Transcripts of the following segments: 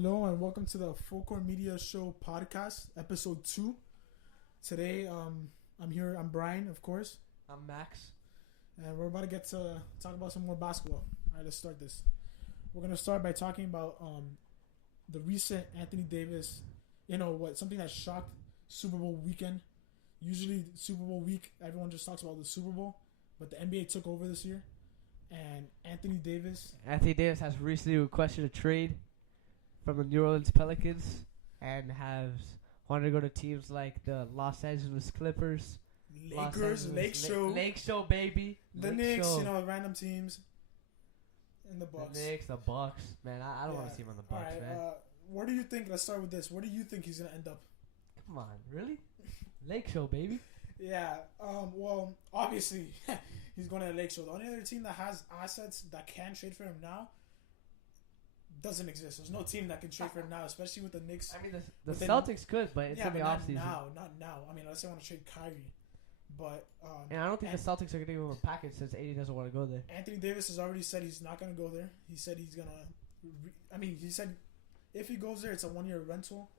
Hello and welcome to the FullCourtMediaShow podcast, episode 2. Today, I'm here. I'm Bryan, of course. I'm Max. And we're about to get to talk about some more basketball. All right, let's start this. We're going to start by talking about the recent Anthony Davis, something that shocked Super Bowl weekend. Usually, Super Bowl week, everyone just talks about the Super Bowl, but the NBA took over this year. And Anthony Davis has recently requested a trade from the New Orleans Pelicans and has wanted to go to teams like the Los Angeles Clippers, Lakers, Lake Show, baby. The Knicks, random teams, and the Bucks. The Knicks, the Bucks. Man, I don't want to see him on the Bucks, right, man. Where do you think? Let's start with this. Where do you think he's gonna end up? Come on, really? Lake Show, baby. Yeah. Well, obviously, he's going to Lake Show. The only other team that has assets that can trade for him now doesn't exist. There's no team that can trade for him now, especially with the Knicks. I mean, the Celtics could, but it's in the offseason. Not now. I mean, unless they want to trade Kyrie. But and I don't think the Celtics are going to give him a package since AD doesn't want to go there. Anthony Davis has already said he's not going to go there. He said he's going to... he said if he goes there, it's a one-year rental.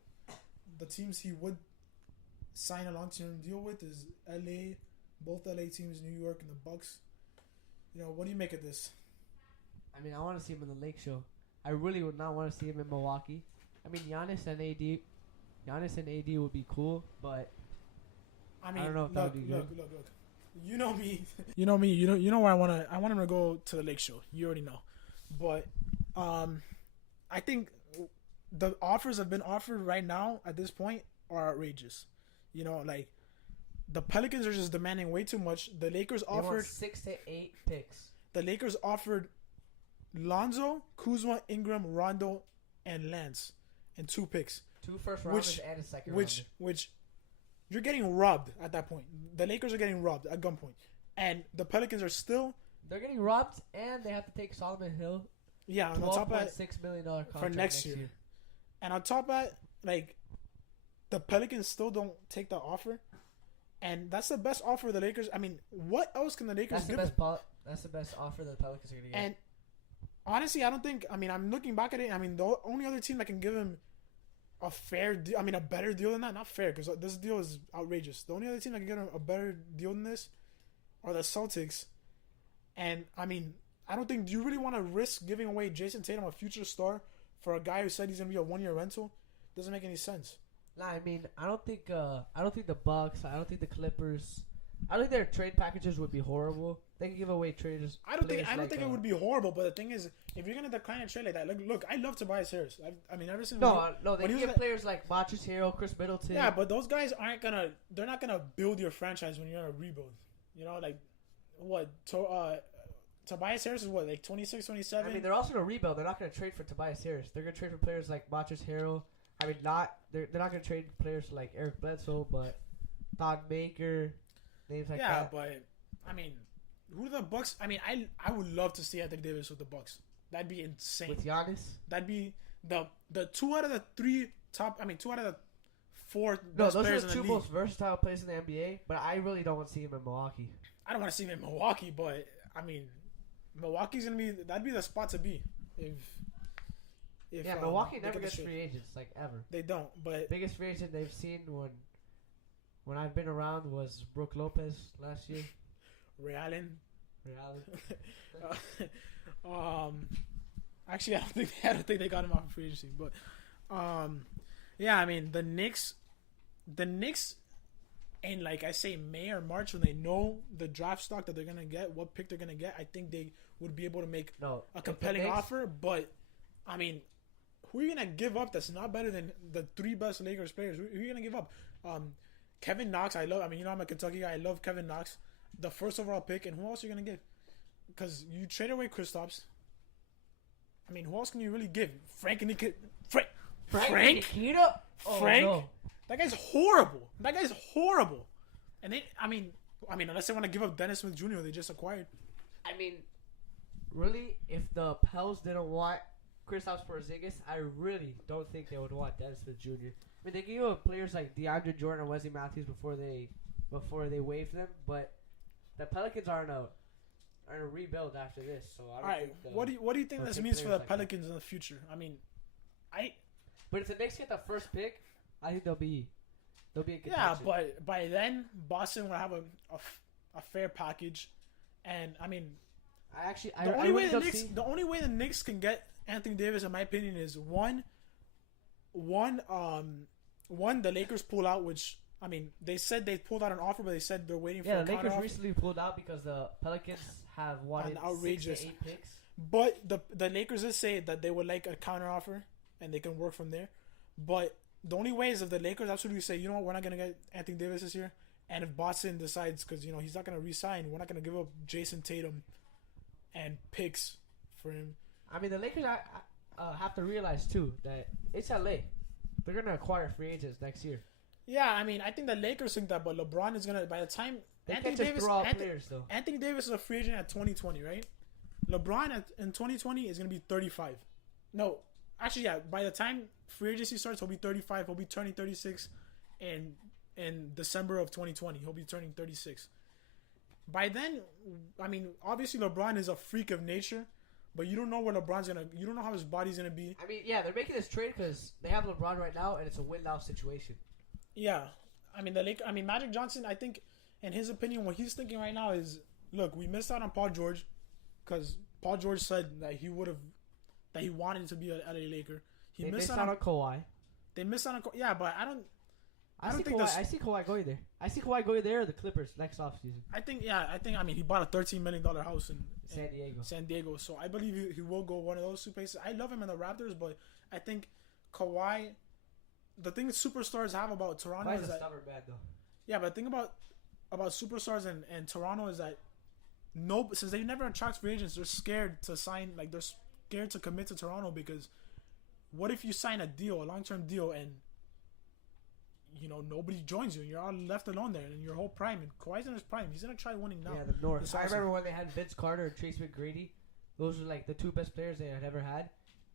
The teams he would sign a long-term deal with is LA, both LA teams, New York, and the Bucks. What do you make of this? I mean, I want to see him in the Lake Show. I really would not want to see him in Milwaukee. I mean, Giannis and AD would be cool, but I don't know if that would be good. Look. You know me. You know where I want him to go to the Lake Show. You already know. But I think the offers have been offered right now at this point are outrageous. The Pelicans are just demanding way too much. The Lakers offered 6 to 8 picks. The Lakers offered Lonzo, Kuzma, Ingram, Rondo, and Lance, and 2 picks. 2 first rounders and a second rounder. Which you're getting robbed at that point. The Lakers are getting robbed at gunpoint, and the Pelicans are still. They're getting robbed, and they have to take Solomon Hill. Yeah, on top of $12.6 million contract for next year. And on top of that, the Pelicans still don't take the offer, and that's the best offer the Lakers. I mean, what else can the Lakers give? That's the best offer the Pelicans are going to get. And honestly, I don't think. I mean, I'm looking back at it. I mean, the only other team that can give him a fair deal, a better deal than that, not fair, because this deal is outrageous. The only other team that can get him a better deal than this are the Celtics. And I mean, I don't think. Do you really want to risk giving away Jason Tatum, a future star, for a guy who said he's going to be a one-year rental? Doesn't make any sense. Nah, I mean, I don't think the Bucks, I don't think the Clippers, I don't think their trade packages would be horrible. They can give away traders. I don't think it would be horrible. But the thing is, if you're gonna decline a trade like that, look, I love Tobias Harris. Ever since they can get players like Montrezl Harrell, Chris Middleton. Yeah, but those guys they're not gonna build your franchise when you're in a rebuild. Tobias Harris is 26, 27? I mean, they're also gonna rebuild. They're not gonna trade for Tobias Harris. They're gonna trade for players like Montrezl Harrell. I mean, they're not gonna trade players like Eric Bledsoe, but Thon Maker, names like that. Yeah, but I mean, who are the Bucks? I mean, I would love to see Anthony Davis with the Bucks. That'd be insane. With Giannis, that'd be the 2 out of the 3 top. I mean, 2 out of the 4 best those players are the 2 most versatile players in the NBA. But I really don't want to see him in Milwaukee. I don't want to see him in Milwaukee, but I mean, Milwaukee's that'd be the spot to be if Milwaukee never gets free agents ever. They don't. But biggest free agent they've seen when I've been around was Brook Lopez last year. Ray Allen. Actually, I don't think they got him off of free agency. But I mean, the Knicks, in I say May or March, when they know the draft stock that they're gonna get, what pick they're gonna get, I think they would be able to make a compelling offer. But I mean, who are you gonna give up that's not better than the 3 best Lakers players? Who are you gonna give up? Kevin Knox, I'm a Kentucky guy. I love Kevin Knox, the first overall pick. And who else are you gonna give? Because you trade away Kristaps. I mean, who else can you really give? Frank Nikita. That guy's horrible. And I mean, unless they want to give up Dennis Smith Jr., they just acquired. I mean, really, if the Pels didn't want Kristaps Porzingis, I really don't think they would want Dennis Smith Jr. I mean, they gave up players like DeAndre Jordan and Wesley Matthews before they waived them, but the Pelicans are in a rebuild after this. So I don't think what do you think this means for the Pelicans in the future? I mean, But if the Knicks get the first pick, I think they'll be in contention. Yeah, but by then Boston will have a fair package, and I mean, the only way the Knicks can get Anthony Davis, in my opinion, is one the Lakers pull out, which I mean they said they pulled out an offer, but they said they're waiting for. Yeah, the Lakers recently pulled out because the Pelicans have wanted outrageous 6 to 8 picks. But the Lakers did say that they would like a counter offer and they can work from there. But the only way is if the Lakers absolutely say, you know what, we're not gonna get Anthony Davis this year, and if Boston decides, because you know he's not gonna re-sign, we're not gonna give up Jason Tatum and picks for him. I mean, the Lakers have to realize too that it's LA. They're gonna acquire free agents next year. Yeah, I mean, I think the Lakers think that, but LeBron is gonna by the time Anthony Davis is a free agent at 2020, right? LeBron in 2020 is gonna be 35. No, actually, yeah. By the time free agency starts, he'll be 35. He'll be turning 36 in December of 2020. He'll be turning 36. By then, I mean, obviously LeBron is a freak of nature, but you don't know where you don't know how his body's gonna be. I mean, yeah, they're making this trade because they have LeBron right now, and it's a win-now situation. Yeah, I mean, Magic Johnson, I think, in his opinion, what he's thinking right now is, look, we missed out on Paul George, because Paul George said that he wanted to be an LA Laker. They missed out on Kawhi. They missed out on yeah, but I see Kawhi going there. I see Kawhi going there or the Clippers next offseason. I mean, he bought a $13 million house in San Diego. So I believe he will go one of those two places. I love him in the Raptors, but I think Kawhi, the thing that superstars have about Toronto is that stubborn man, though. Yeah, but the thing about superstars and Toronto is that since they never attract free agents, they're scared to sign. Like they're scared to commit to Toronto because what if you sign a long-term deal, and you know nobody joins you, and you're all left alone there in your whole prime. And Kawhi's in his prime; he's gonna try winning now. Yeah, the North. I remember when they had Vince Carter and Trace McGrady; those were like the two best players they had ever had,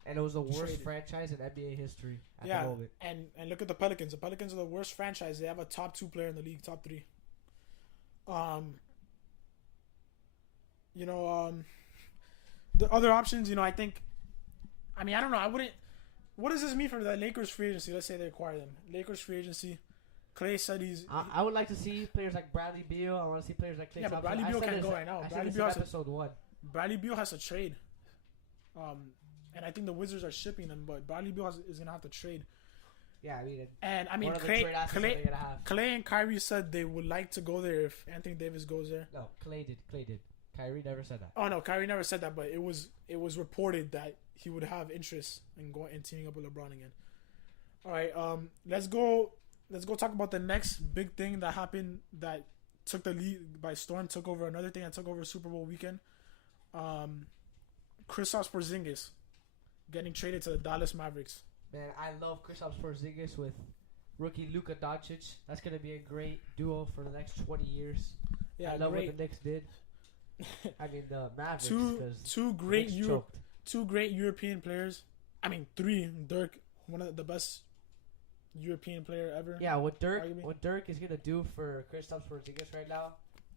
and it was the worst franchise in NBA history at the moment. And look at the Pelicans. The Pelicans are the worst franchise. They have a top 2 player in the league, top 3. The other options, I think. I mean, I don't know. I wouldn't. What does this mean for the Lakers free agency? Let's say they acquire them. Lakers free agency. Clay said he's. I would like to see players like Bradley Beal. I want to see players like Clay. Yeah, but Bradley Beal can't go right now. Bradley Beal has to trade. And I think the Wizards are shipping them, but Bradley Beal is gonna have to trade. Yeah, I mean, Clay and Kyrie said they would like to go there if Anthony Davis goes there. No, Clay did. Kyrie never said that. Oh no, Kyrie never said that, but it was reported that he would have interest in going and teaming up with LeBron again. All right, let's go talk about the next big thing that happened that took the league by storm. Took over another thing that took over Super Bowl weekend. Kristaps Porzingis getting traded to the Dallas Mavericks. Man, I love Kristaps Porzingis with rookie Luka Doncic. That's gonna be a great duo for the next 20 years. Yeah, I love what the Knicks did. I mean the Mavericks. Two great European players. I mean 3. Dirk, one of the best European player ever. Yeah, what Dirk is gonna do for Kristaps Porzingis right now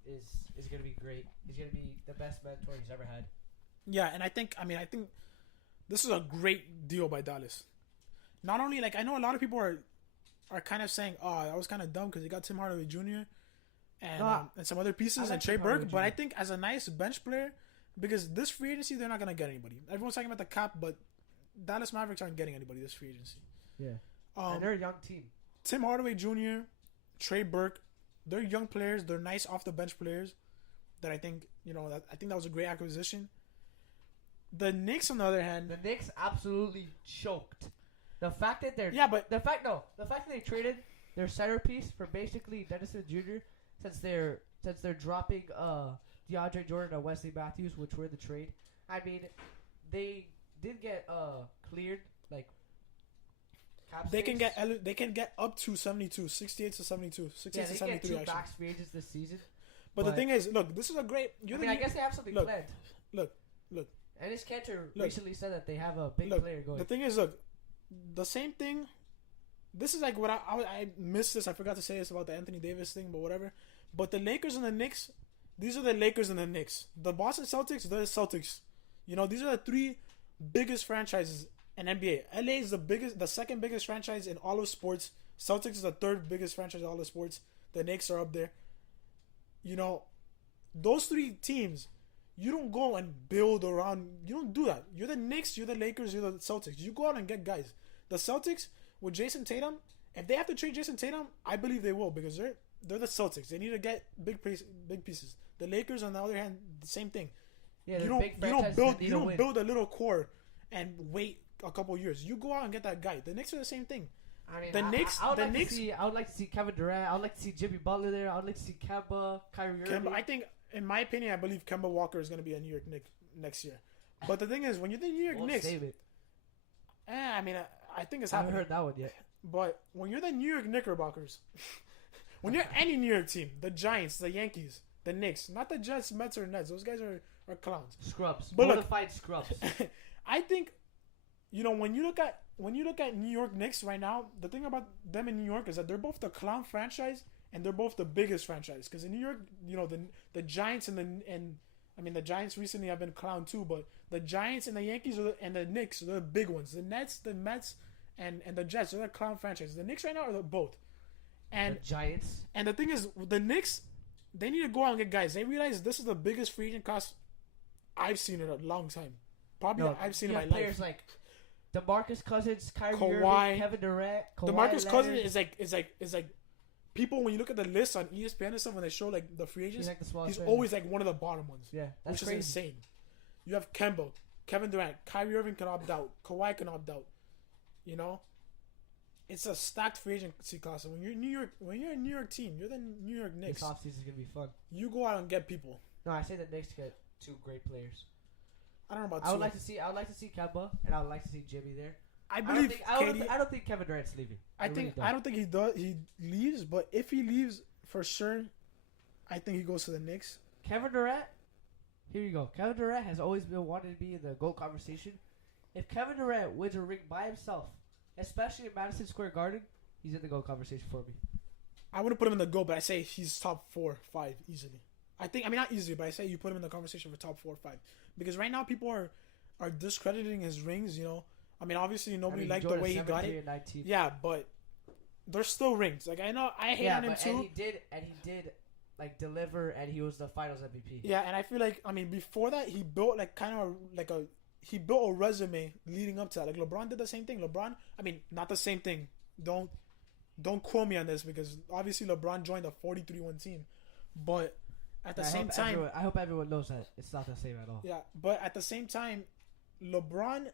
is gonna be great. He's gonna be the best mentor he's ever had. Yeah, and I think this is a great deal by Dallas. Not only I know a lot of people are kind of saying, oh, that was kind of dumb because they got Tim Hardaway Jr. and some other pieces and Trey Burke, but I think as a nice bench player, because this free agency they're not gonna get anybody. Everyone's talking about the cap, but Dallas Mavericks aren't getting anybody this free agency. Yeah, and they're a young team. Tim Hardaway Jr., Trey Burke, they're young players. They're nice off the bench players. That I think that was a great acquisition. The Knicks, on the other hand, the Knicks absolutely choked. The fact that they traded their centerpiece for basically Dennis Jr. since they're dropping DeAndre Jordan and Wesley Matthews, which were the trade. I mean, they did get cleared cap they space. They can get up to 72, 68 to 72, 68 to 73 get 2 actually. max free agents this season. But the thing is, look, this is a great. I guess they have something planned. Look. Ennis Cantor recently said that they have a big player going. The thing is, look, the same thing. This is like what I missed this. I forgot to say this about the Anthony Davis thing, but whatever. But the Lakers and the Knicks, these are the Lakers and the Knicks. The Boston Celtics, they're the Celtics. These are the 3 biggest franchises and NBA. LA is the second biggest franchise in all of sports. Celtics is the third biggest franchise in all of sports. The Knicks are up there. You know, those three teams, you don't go and build around. You don't do that. You're the Knicks, you're the Lakers, you're the Celtics. You go out and get guys. The Celtics with Jason Tatum, if they have to trade Jason Tatum, I believe they will because they're the Celtics. They need to get big pieces. The Lakers, on the other hand, the same thing. Yeah, you don't build a little core and wait a couple years. You go out and get that guy. The Knicks are the same thing. I mean, the Knicks. I would like to see Kevin Durant. I would like to see Jimmy Butler there. I would like to see Kemba, Kyrie Irving. I think, in my opinion, I believe Kemba Walker is going to be a New York Knick next year. But the thing is, when you're the New York Knicks, save it. I mean, I think it's I happening. haven't heard that one yet. But when you're the New York Knickerbockers, when you're any New York team, the Giants, the Yankees, the Knicks, not the Jets, Mets, or Nets, those guys are clowns. Scrubs. But Bonafide scrubs. I think, when you look at New York Knicks right now, the thing about them in New York is that they're both the clown franchise and they're both the biggest franchise. Because in New York, the Giants the Giants recently have been clown too, but the Giants and the Yankees and the Knicks are the big ones. The Nets, the Mets, and the Jets are the clown franchises. The Knicks right now are both. And the Giants. And the thing is, the Knicks, they need to go out and get guys. They realize this is the biggest free agent cost I've seen in a long time. Probably I've seen in my life. Players like DeMarcus Cousins, Kyrie Kawhi, Irving, Kevin Durant, Kawhi DeMarcus Leonard. Cousins is like people, when you look at the list on ESPN and stuff, when they show like the free agents, he's always like one of the bottom ones. Yeah, that's which crazy. is insane. You have Kemba, Kevin Durant, Kyrie Irving can opt out, Kawhi can opt out. It's a stacked free agency class. And when you're a New York team, you're the New York Knicks. This offseason is gonna be fun. You go out and get people. No, I say the Knicks get two great players. I don't know about. I would like to see Kemba, and I would like to see Jimmy there. I don't think Kevin Durant's leaving. I don't think he does. He leaves, but if he leaves, for sure, I think he goes to the Knicks. Kevin Durant. Here you go. Kevin Durant has always been wanting to be in the GOAT conversation. If Kevin Durant wins a ring by himself, especially in Madison Square Garden, he's in the GOAT conversation for me. I wouldn't put him in the GOAT, but I say he's top 4, 5 easily. Not easily, but I say you put him in the conversation for top 4, 5. Because right now people are discrediting his rings. Obviously nobody liked the way he got it. 19. Yeah, but there's still rings. Like I know I hate on him too. And he did like deliver, and he was the Finals MVP. Yeah, and I feel like before that he built he built a resume leading up to that. Like LeBron did the same thing. Not the same thing. Don't quote me on this because obviously LeBron joined a 43-1 team, but at the same time, I hope everyone knows that it's not the same at all. Yeah, but at the same time, LeBron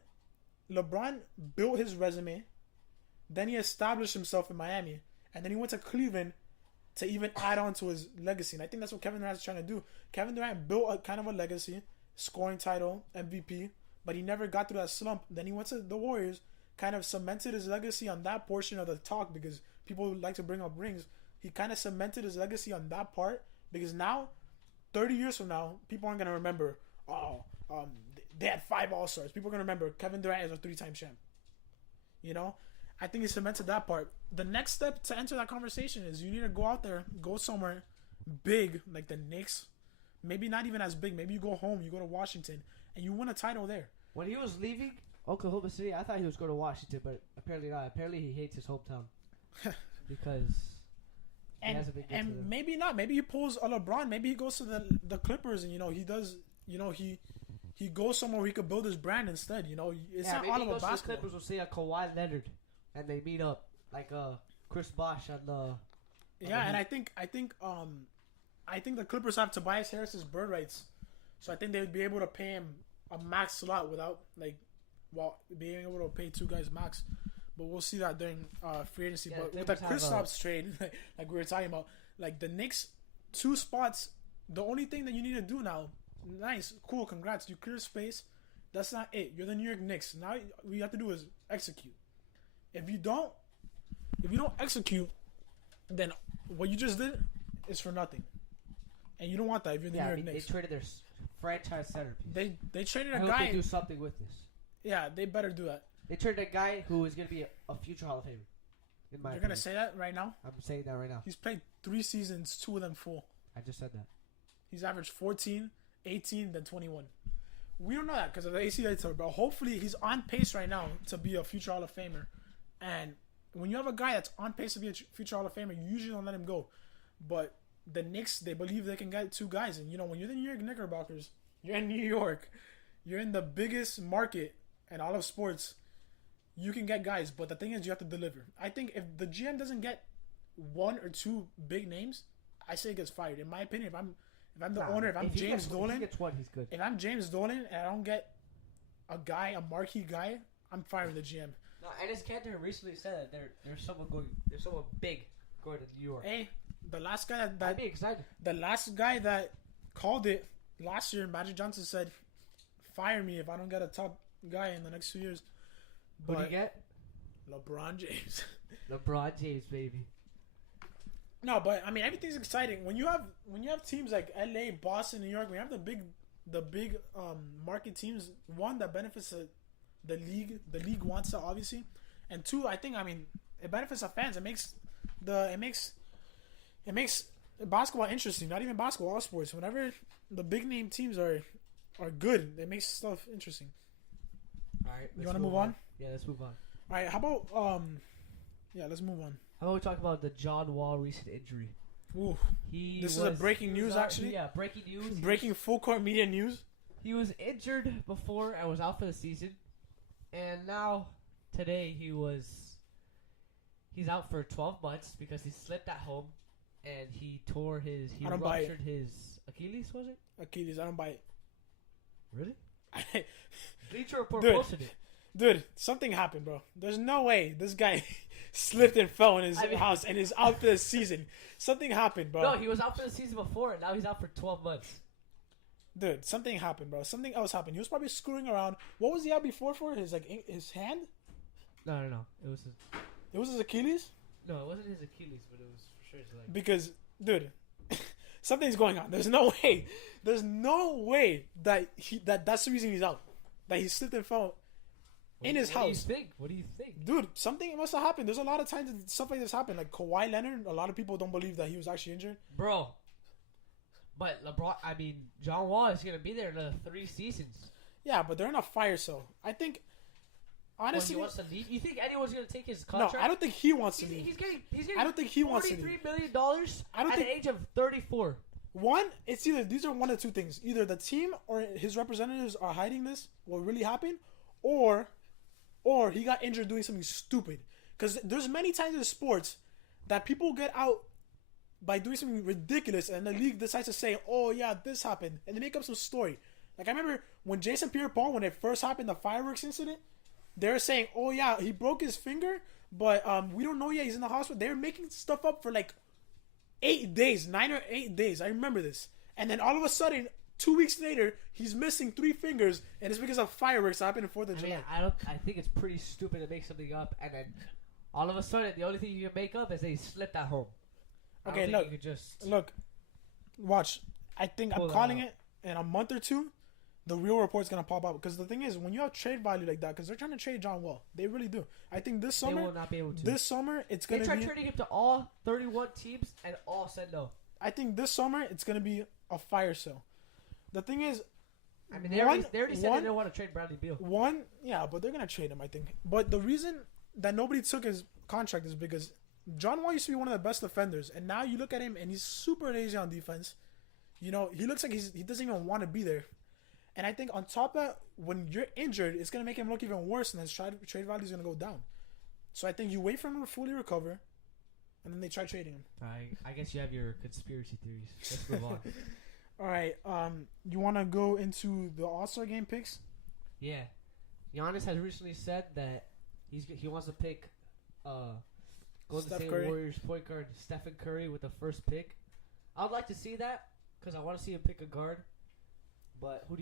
built his resume, then he established himself in Miami, and then he went to Cleveland to even add on to his legacy. And I think that's what Kevin Durant is trying to do. Kevin Durant built a kind of a legacy, scoring title, MVP, but he never got through that slump. Then he went to the Warriors, kind of cemented his legacy on that portion of the talk because people like to bring up rings. He kind of cemented his legacy on that part because now, 30 years from now, people aren't going to remember, they had 5 All-Stars. People are going to remember Kevin Durant is a 3-time champ. I think he cemented that part. The next step to enter that conversation is you need to go out there, go somewhere big like the Knicks. Maybe not even as big. Maybe you go home, you go to Washington, and you win a title there. When he was leaving Oklahoma City, I thought he was going to Washington, but apparently not. Apparently he hates his hometown because he hasn't been good to them. Maybe not. Maybe he pulls a LeBron. Maybe he goes to the Clippers and he does. He goes somewhere where he could build his brand instead. It's not all about basketball. The Clippers will say a Kawhi Leonard, and they meet up like Chris Bosh on the. Yeah, and I think the Clippers have Tobias Harris's bird rights, so I think they would be able to pay him a max slot without being able to pay 2 guys max. But we'll see that during free agency. Yeah, but with the Kristaps trade, like we were talking about, like the Knicks 2 spots, the only thing that you need to do now. Nice, cool, congrats. You clear space. That's not it. You're the New York Knicks. Now what you have to do is execute. If you don't execute, then what you just did is for nothing. And you don't want that if you're the New York Knicks. They traded their franchise centerpiece. They traded I a hope guy. they do something with this. Yeah, they better do that. They traded a guy who is going to be a future Hall of Famer. You're going to say that right now? I'm saying that right now. He's played 3 seasons, 2 of them full. I just said that. He's averaged 14, 18, then 21. We don't know that because of the ACL tour, but hopefully he's on pace right now to be a future Hall of Famer. And when you have a guy that's on pace to be a future Hall of Famer, you usually don't let him go. But the Knicks, they believe they can get 2 guys. And, when you're the New York Knickerbockers, you're in New York, you're in the biggest market in all of sports, you can get guys. But the thing is, you have to deliver. I think if the GM doesn't get 1 or 2 big names, I say he gets fired. In my opinion, if I'm the owner, if I'm James Dolan, he's good. If I'm James Dolan and I don't get a marquee guy, I'm firing the GM. No, Enes Kanter recently said that there's someone big going to New York. Hey, the last guy I'd be excited. The last guy that called it last year, Magic Johnson said, "Fire me if I don't get a top guy in the next 2 years." Who do you get? LeBron James. LeBron James, baby. No, but I mean everything's exciting when you have teams like LA, Boston, New York. We have the big market teams. One that benefits the league. The league wants to obviously, and 2, I think it benefits the fans. It makes basketball interesting. Not even basketball, all sports. Whenever the big name teams are good, it makes stuff interesting. All right, you want to move on? Yeah, let's move on. All right, how about let's move on. How about we talk about the John Wall recent injury? Ooh, this is a breaking news, actually. Yeah, breaking news. Breaking full court media news. He was injured before and was out for the season, and now today he's out for 12 months because he slipped at home, and he ruptured his Achilles. Was it Achilles? I don't buy it. Really? Bleacher Report posted it. Dude, something happened, bro. There's no way this guy slipped and fell in his house and is out for the season. Something happened, bro. No, he was out for the season before, and now he's out for 12 months. Dude, something happened, bro. Something else happened. He was probably screwing around. What was he out before for? His hand? No. It was his Achilles? No, it wasn't his Achilles, but it was for sure his leg. Because, dude, something's going on. There's no way that that's the reason he's out. That he slipped and fell in his house. What do you think? Dude, something must have happened. There's a lot of times that stuff like this happened. Like Kawhi Leonard, a lot of people don't believe that he was actually injured. Bro. But John Wall is going to be there another 3 seasons. Yeah, but they're in a fire cell. I think, honestly... he wants to leave? You think anyone's going to take his contract? No, I don't think he wants to leave. He's getting I don't think he wants to leave. $43 million at the age of 34. One, it's either... These are one of 2 things. Either the team or his representatives are hiding this, what really happened, or he got injured doing something stupid. Because there's many times in sports that people get out by doing something ridiculous, and the league decides to say, "Oh yeah, this happened," and they make up some story. Like I remember when Jason Pierre-Paul, when it first happened, the fireworks incident, they were saying, "Oh yeah, he broke his finger, but we don't know yet. He's in the hospital." They were making stuff up for like 8 days, 9 or 8 days. I remember this, and then all of a sudden, 2 weeks later, he's missing 3 fingers, and it's because of fireworks that happened on 4th of July. I think it's pretty stupid to make something up, and then all of a sudden, the only thing you can make up is that he slipped at home. Okay, look, watch. I think I'm calling it in a month or 2. The real report's gonna pop up because the thing is, when you have trade value like that, because they're trying to trade John Wall, they really do. I think this summer they will not be able to. This summer, it's gonna be. They tried trading him to all 31 teams, and all said no. I think this summer it's gonna be a fire sale. The thing is, they already said they didn't want to trade Bradley Beal. But they're gonna trade him, I think. But the reason that nobody took his contract is because John Wall used to be one of the best defenders, and now you look at him and he's super lazy on defense. He looks like he doesn't even want to be there. And I think on top of that, when you're injured, it's gonna make him look even worse, and his trade value is gonna go down. So I think you wait for him to fully recover, and then they try trading him. I guess you have your conspiracy theories. Let's move on. All right. You want to go into the All-Star Game picks? Yeah. Giannis has recently said that he wants to pick Golden State Warriors point guard Stephen Curry with the first pick. I'd like to see that because I want to see him pick a guard. But who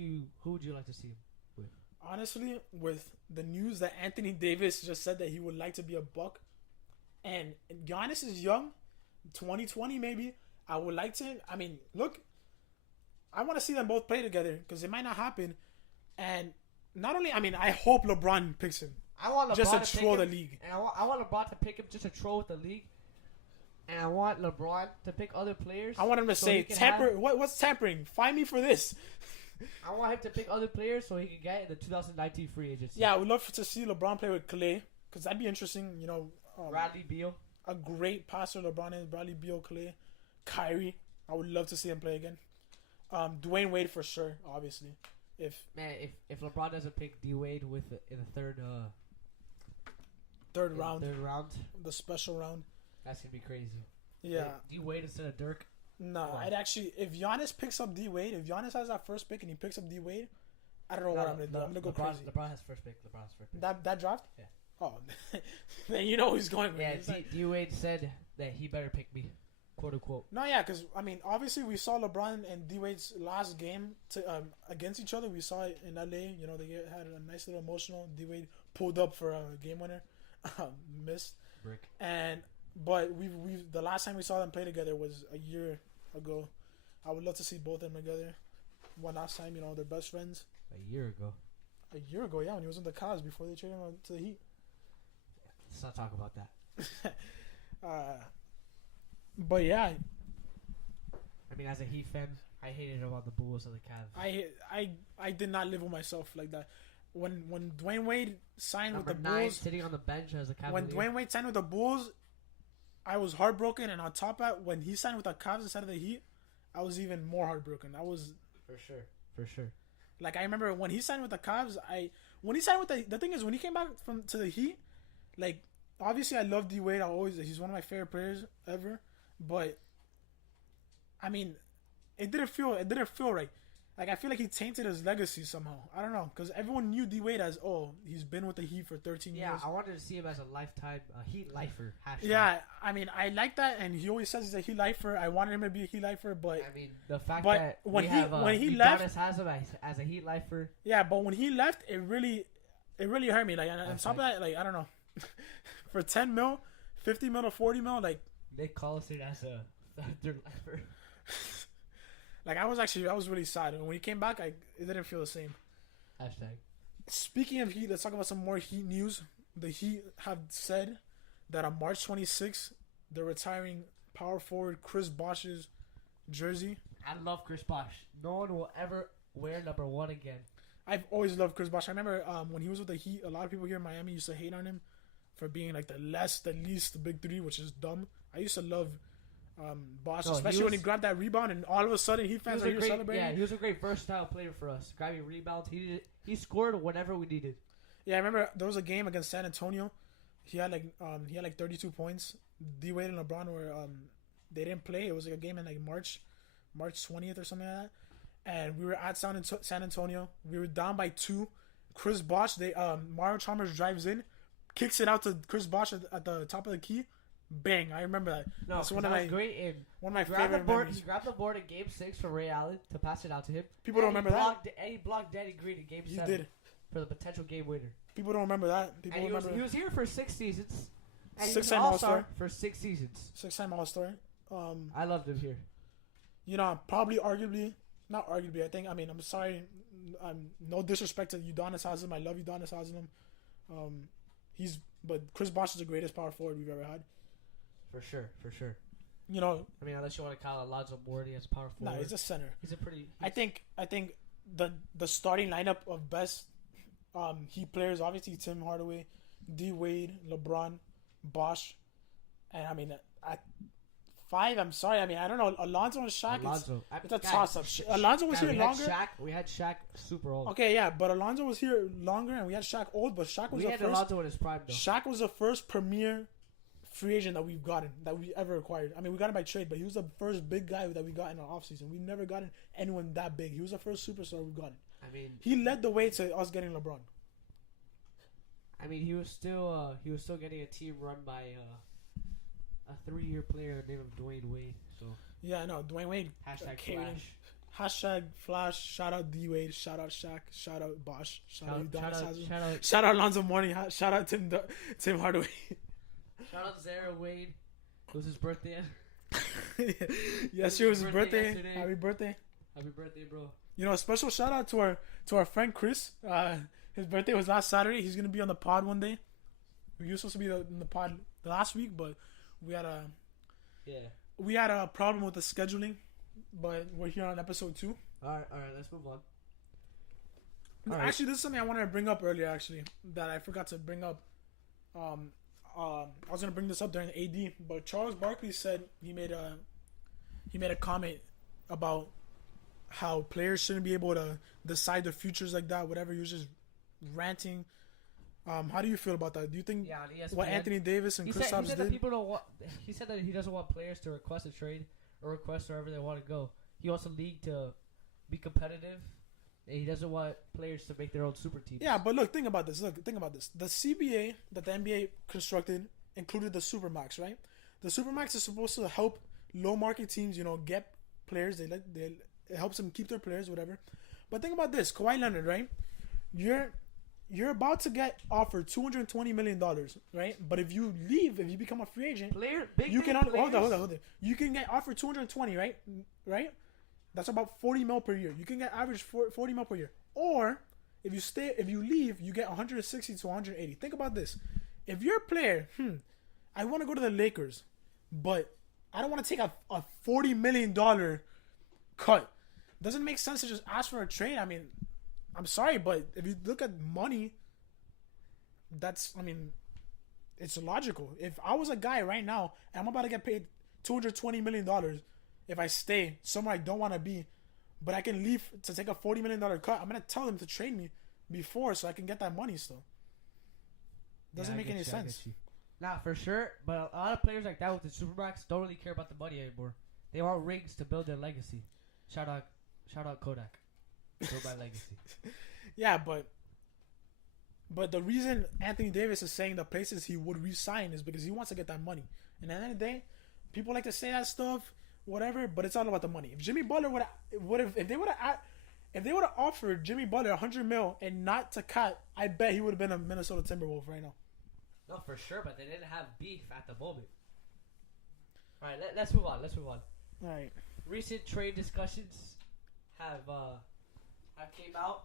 would you like to see him with? Honestly, with the news that Anthony Davis just said that he would like to be a Buck, and Giannis is young, 2020 maybe. I would like to. I mean, look, I want to see them both play together because it might not happen. And not only, I hope LeBron picks him. I want LeBron just to troll the league. And I want LeBron to pick him just to troll with the league. And I want LeBron to pick other players. I want him to say, tamper. What's tampering? Find me for this. I want him to pick other players so he can get in the 2019 free agency. Yeah, I would love to see LeBron play with Clay because that'd be interesting. You know, Bradley Beal, a great passer. LeBron is Bradley Beal, Clay, Kyrie. I would love to see him play again. Dwayne Wade for sure, obviously. If LeBron doesn't pick D Wade in the third round, the special round, that's gonna be crazy. Yeah, D Wade instead of Dirk. No, I'd actually, if Giannis picks up D Wade, if Giannis has that first pick and he picks up D Wade, I don't know what I'm gonna do. I'm gonna go crazy. LeBron has first pick. That draft? Yeah. Oh, then you know who's going. Yeah, D Wade said that he better pick me, quote unquote. No, yeah, because I mean, obviously we saw LeBron and D Wade's last game against each other. We saw it in LA. You know, they had a nice little emotional. D Wade pulled up for a game winner, missed. Brick. But we the last time we saw them play together was a year ago. I would love to see both of them together. One last time, you know, they're best friends. A year ago, yeah, when he was in the Cavs before they traded him to the Heat. Let's not talk about that. But yeah, I mean, as a Heat fan, I hated him on the Bulls and the Cavs. I did not live with myself like that. When Dwayne Wade signed Number with the 9, Bulls, sitting on the bench as a Cavalier. when Dwayne Wade signed with the Bulls, I was heartbroken, and on top of that, when he signed with the Cavs instead of the Heat, I was even more heartbroken. I was for sure. Like, I remember when he signed with the Cavs, when he signed with the thing is, when he came back to the Heat, like, obviously I love D Wade. He's one of my favorite players ever, but I mean, it didn't feel right. Like, I feel like he tainted his legacy somehow. I don't know, because everyone knew D Wade as, he's been with the Heat for 13 years. Yeah, I wanted to see him as a lifetime Heat lifer. #. Yeah, I mean, I like that, and he always says he's a Heat lifer. I wanted him to be a Heat lifer, but I mean, the fact that when he left, left, has him as a Heat lifer. Yeah, but when he left, it really hurt me. Like, and on top of that, like, I don't know, for 10 mil, 50 mil to 40 mil, like, Nick Collison as a third lifer. Like, I was really sad. And when he came back, it didn't feel the same. #. Speaking of Heat, let's talk about some more Heat news. The Heat have said that on March 26th, they're retiring power forward Chris Bosh's jersey. I love Chris Bosh. No one will ever wear number 1 again. I've always loved Chris Bosh. I remember when he was with the Heat, a lot of people here in Miami used to hate on him for being like the least big three, which is dumb. I used to love Bosh, especially when he grabbed that rebound and all of a sudden Heat fans are here celebrating. Yeah, he was a great versatile player for us. Grabbing rebounds, he scored whenever we needed. Yeah, I remember there was a game against San Antonio. He had like 32 points. D Wade and LeBron were they didn't play. It was like a game in like March 20th or something like that. And we were at San Antonio. We were down by 2. Chris Bosh, Mario Chalmers drives in, kicks it out to Chris Bosh at the top of the key. Bang! I remember that. No, that's one of my favorite memories. He grabbed the board in Game 6 from Ray Allen to pass it out to him. People don't remember that. And he blocked Danny Green in Game 7. He did. For the potential game winner. People don't remember that. He was here for 6 seasons. And 6-time All-Star for 6 seasons. 6-time All-Star. I loved him here. You know, probably not arguably. I'm sorry. No disrespect to Udonis Haslem. I love Udonis Haslem. But Chris Bosh is the greatest power forward we've ever had. For sure. You know, I mean, unless you want to call Alonzo Mourning as power forward. No, he's a center. I think the starting lineup of best Heat players, obviously Tim Hardaway, D Wade, LeBron, Bosh, and I mean at 5. I'm sorry. I mean, I don't know. Alonzo and Shaq. It's a toss up. Alonzo was here longer. We had Shaq super old. Okay, yeah, but Alonzo was here longer, and we had Shaq old. But Shaq was Alonzo in his prime though. Shaq was the first premier free agent that we ever acquired. I mean, we got him by trade, but he was the first big guy that we got in our offseason. We've never gotten anyone that big. He was the first superstar we've gotten. I mean, he led the way to us getting LeBron. I mean, he was still getting a team run by a 3-year player named Dwayne Wade. So yeah, no, Dwayne Wade. #Flash. #Flash. Shout out D Wade. Shout out Shaq. Shout out Bosh. Shout out Alonzo Mourning. Shout out Tim Hardaway. Shout out Zara Wade. It was his birthday. Yes, it was his birthday. Happy birthday. Happy birthday, bro. You know, a special shout out to our friend Chris. His birthday was last Saturday. He's gonna be on the pod one day. We were supposed to be in the pod last week, but we had a problem with the scheduling. But we're here on episode 2. All right, let's move on. Actually, this is something I wanted to bring up earlier. Actually, that I forgot to bring up. I was gonna bring this up during AD, but Charles Barkley said he made a comment about how players shouldn't be able to decide their futures like that. Whatever, he was just ranting. How do you feel about that? Do you think what Anthony Davis and Kristaps did? He said that he doesn't want players to request a trade or request wherever they want to go. He wants the league to be competitive, and he doesn't want players to make their own super teams. Yeah, but look, think about this. The CBA that the NBA constructed included the Supermax, right? The Supermax is supposed to help low market teams, get players. It helps them keep their players, whatever. But think about this, Kawhi Leonard, right? You're about to get offered $220 million, right? But if you leave, if you become a free agent, you can hold on. You can get offered 220, right? Right? That's about 40 mil per year. You can get average 40 mil per year. Or if you leave, you get 160 to 180. Think about this. If you're a player, I want to go to the Lakers, but I don't want to take a $40 million cut. Doesn't make sense to just ask for a trade. I mean, I'm sorry, but if you look at money, it's logical. If I was a guy right now and I'm about to get paid $220 million if I stay somewhere I don't want to be, but I can leave to take a $40 million cut, I'm going to tell them to trade me before so I can get that money still. Doesn't make any sense. Nah, for sure. But a lot of players like that with the Supermax don't really care about the money anymore. They want rings to build their legacy. Shout out Kodak. Build my legacy. Yeah, but the reason Anthony Davis is saying the places he would resign is because he wants to get that money. And at the end of the day, people like to say that stuff, whatever, but it's all about the money. If Jimmy Butler if they would have offered Jimmy Butler $100 million and not to cut, I bet he would have been a Minnesota Timberwolf right now. No, for sure, but they didn't have beef at the moment. All right, let's move on. All right. Recent trade discussions have came out.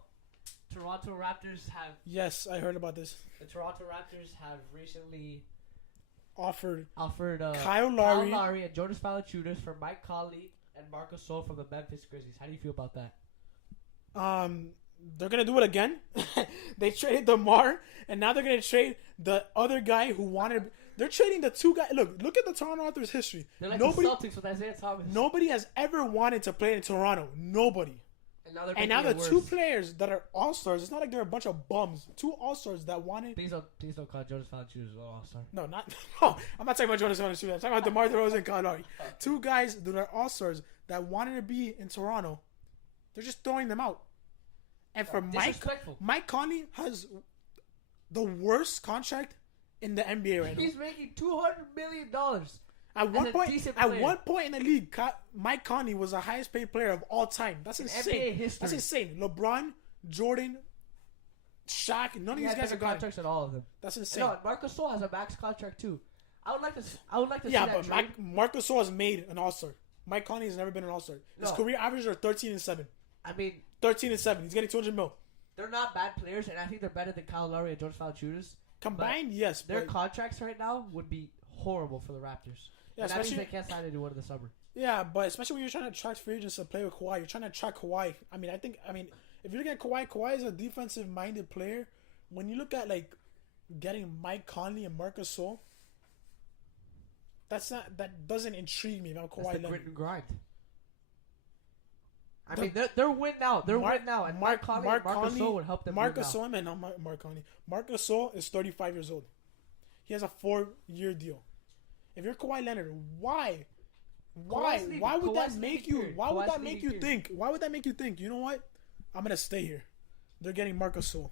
Toronto Raptors have... Yes, I heard about this. The Toronto Raptors have recently offered Kyle Lowry and Jonas Valanciunas for Mike Conley and Marc Gasol from the Memphis Grizzlies. How do you feel about that? They're going to do it again. They traded DeMar, and now they're going to trade the other guy who wanted... They're trading the two guys... Look at the Toronto Raptors history. They're like the Celtics with Isaiah Thomas. Nobody has ever wanted to play in Toronto. Nobody. And now the two players that are all-stars, it's not like they're a bunch of bums. Two all-stars that wanted... Please don't call Jonas Valanciunas an all-star. No, I'm not talking about Jonas Valanciunas. I'm talking about DeMar DeRozan and Kyle Lowry. Two guys that are all-stars that wanted to be in Toronto. They're just throwing them out. And for Mike Conley has the worst contract in the NBA right now. He's making $200 million. At one point in the league, Mike Conley was the highest paid player of all time. That's insane. NBA history. That's insane. LeBron, Jordan, Shaq, none of these guys are contracts at all of them. That's insane. No, Marc Gasol has a max contract too. I would like to see yeah, that. Yeah, but Marc Gasol has made an All-Star. Mike Conley has never been an All-Star. His career averages are 13-7. I mean, 13-7. He's getting $200 million. They're not bad players, and I think they're better than Kyle Lowry and Jonas Valanciunas. Combined, yes. Their contracts right now would be horrible for the Raptors. Yeah, and that means they can't sign anyone in the summer. Yeah, but especially when you're trying to attract free agents to play with Kawhi, you're trying to attract Kawhi. I mean, if you look at Kawhi is a defensive-minded player. When you look at getting Mike Conley and Marc Gasol, that doesn't intrigue me about Kawhi. That's the grit and grind. I mean, they're win now. They're win now, and Marc Conley and Marc Gasol would help them. Marc Gasol is 35 years old. He has a 4-year deal. If you're Kawhi Leonard, why would that make you think? Why would that make you think? You know what? I'm gonna stay here. They're getting Marc Gasol.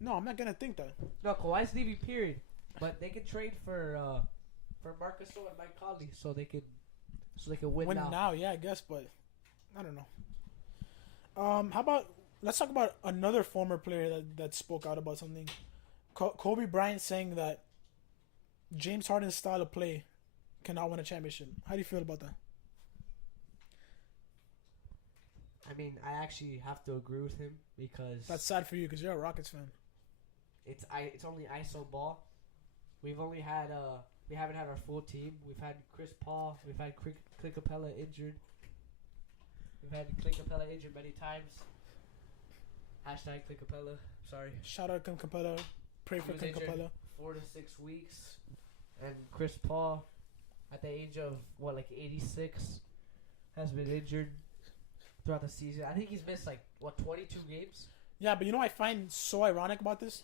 No, I'm not gonna think that. No, Kawhi's leaving. Period. But they can trade for Marc Gasol and Mike Conley, so they can win now. Yeah, I guess, but I don't know. How about let's talk about another former player that spoke out about something. Kobe Bryant saying that James Harden's style of play cannot win a championship. How do you feel about that? I mean, I actually have to agree with him because that's sad for you because you're a Rockets fan. It's only ISO ball. We haven't had our full team. We've had Chris Paul. We've had Clint Capella injured. We've had Clint Capella injured many times. Hashtag Clint Capella. Sorry. Shout out Clint Capella. Pray for Clint Capella. 4 to 6 weeks. And Chris Paul, at the age of, 86, has been injured throughout the season. I think he's missed, 22 games? Yeah, but you know what I find so ironic about this?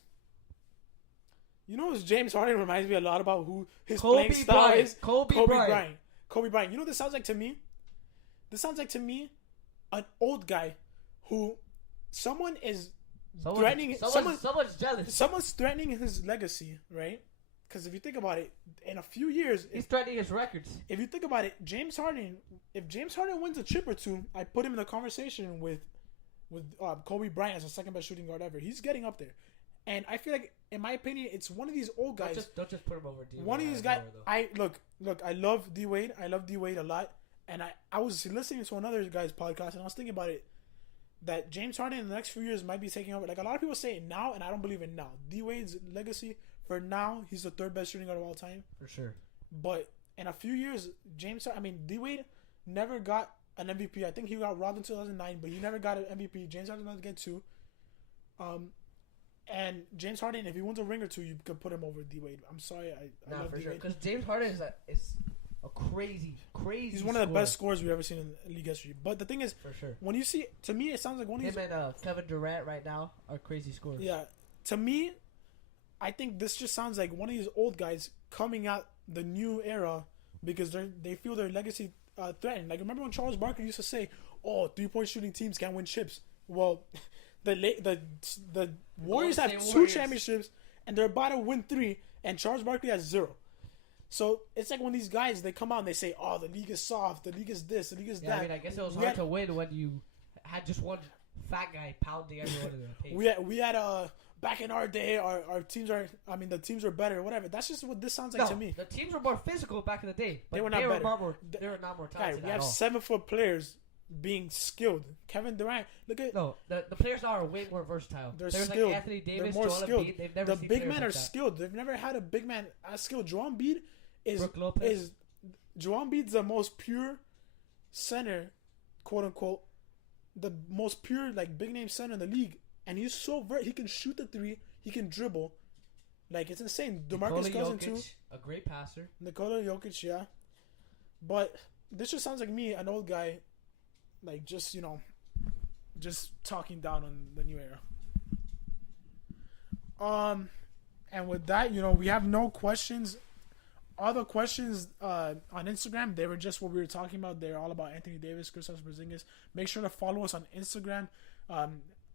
You know, James Harden reminds me a lot about who his playing style is. Kobe Bryant. Kobe Bryant. You know what this sounds like to me? This sounds like to me an old guy who someone's jealous. Someone's threatening his legacy, right? Because if you think about it, in a few years, he's threatening his records. If you think about it, if James Harden wins a chip or two, I put him in the conversation with Kobe Bryant as the second best shooting guard ever. He's getting up there, and I feel like, in my opinion, it's one of these old guys. Don't just put him over D Wade. One of these guys. Look. I love D Wade. I love D Wade a lot, and I was listening to another guy's podcast, and I was thinking about it. That James Harden in the next few years might be taking over. Like, a lot of people say it now, and I don't believe it now. D Wade's legacy, for now, he's the third best shooting guard of all time. For sure. But in a few years, D Wade never got an MVP. I think he got robbed in 2009, but he never got an MVP. James Harden doesn't get two. And James Harden, if he wins a ring or two, you could put him over D Wade. I'm sorry, I love D Wade. Because James Harden is a crazy. He's one of the best scorers we've ever seen in league history. But the thing is, for sure, when you see, to me, it sounds like one of these. Him and Kevin Durant right now are crazy scorers. Yeah, to me, I think this just sounds like one of these old guys coming out the new era because they feel their legacy threatened. Like, remember when Charles Barkley used to say, "Oh, 3-point shooting teams can't win chips." Well, the Warriors have two championships and they're about to win 3, and Charles Barkley has 0. So it's like when these guys, they come out and they say, "Oh, the league is soft, the league is this, the league is that." I mean, I guess it was hard to win when you had just one fat guy pounding everyone in the paint. We had back in our day, our teams are. I mean, the teams are better, whatever. That's just what this sounds like to me. The teams were more physical back in the day, but they were not more talented. We have 7-foot players being skilled. Kevin Durant, look at the players now are way more versatile. They're skilled. Like Anthony Davis, they're more Joel skilled. Embiid, they've never the seen big men are like skilled. They've never had a big man as skilled. Joel Embiid Joel Embiid's the most pure center, quote unquote, the most pure big name center in the league, and he's so he can shoot the 3, he can dribble, it's insane. DeMarcus Cousins too, a great passer. Nikola Jokic, yeah, but this just sounds like me, an old guy, just talking down on the new era. And with that, we have no questions. All the questions on Instagram, they were just what we were talking about. They're all about Anthony Davis, Kristaps Porzingis. Make sure to follow us on Instagram.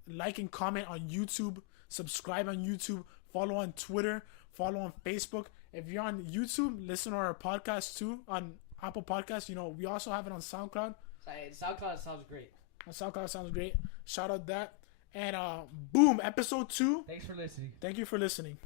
Like and comment on YouTube. Subscribe on YouTube. Follow on Twitter. Follow on Facebook. If you're on YouTube, listen to our podcast too on Apple Podcasts. We also have it on SoundCloud. SoundCloud sounds great. SoundCloud sounds great. Shout out that. And boom, episode 2. Thanks for listening. Thank you for listening.